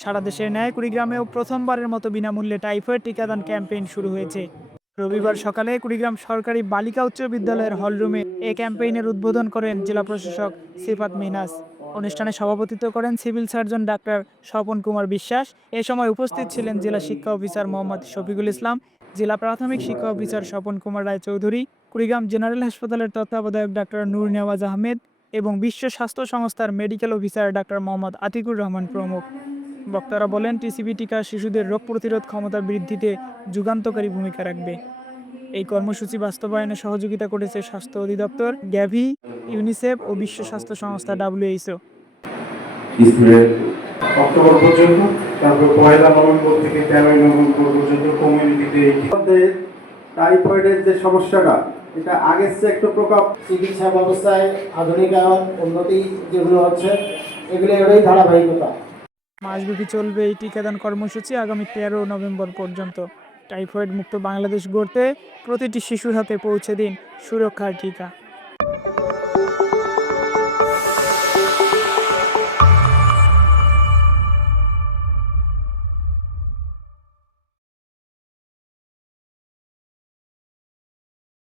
সারা দেশের ন্যায় কুড়িগ্রামেও প্রথমবারের মতো বিনামূল্যে টাইফয়েড টিকাদান ক্যাম্পেইন শুরু হয়েছে। রবিবার সকালে কুড়িগ্রাম সরকারি বালিকা উচ্চ বিদ্যালয়ের হলরুমে এ ক্যাম্পেইনের উদ্বোধন করেন জেলা প্রশাসক সিফাত মিনাস। অনুষ্ঠানে সভাপতিত্ব করেন civil surgeon doctor Swapan Kumar Biswas. এ সময় উপস্থিত ছিলেন জেলা শিক্ষা অফিসার মোহাম্মদ শফিকুল ইসলাম, জেলা প্রাথমিক শিক্ষা অফিসার স্বপন কুমার রায় চৌধুরী কুড়িগ্রাম জেনারেল হাসপাতালের তত্ত্বাবধায়ক ডাক্তার নূর নেওয়াজ আহমেদ এবং বিশ্ব স্বাস্থ্য সংস্থার medical officer doctor Mohammad Atikur Rahman প্রমুখ। বক্তারা বলেন টিসিবি টিকা শিশুদের রোগ প্রতিরোধ ক্ষমতা বৃদ্ধিতে যুগান্তকারী ভূমিকা রাখবে। এই কর্মসূচি বাস্তবায়নে সহযোগিতা করেছে স্বাস্থ্য অধিদপ্তর গ্যাভি ইউনিসেফ ও বিশ্ব স্বাস্থ্য সংস্থা ডাব্লিউএইচও অক্টোবর পর্যন্ত তারপর পয়লা নভেম্বর থেকে তেরোই নভেম্বর পর্যন্ত কমিউনিটিতে টাইফয়েডের যে সমস্যাটা এটা আগের চেয়ে একটু প্রকোপ চিকিৎসা ব্যবস্থায় আধুনিকায়ন উন্নতি যেগুলো হচ্ছে এগুলো এরই ধারাবাহিকতা। মাসব্যাপী চলবে এই টিকাদান কর্মসূচি আগামী তেরো নভেম্বর পর্যন্ত। টাইফয়েড মুক্ত বাংলাদেশ গড়তে প্রতিটি শিশুর হাতে পৌঁছে দিন সুরক্ষার টিকা।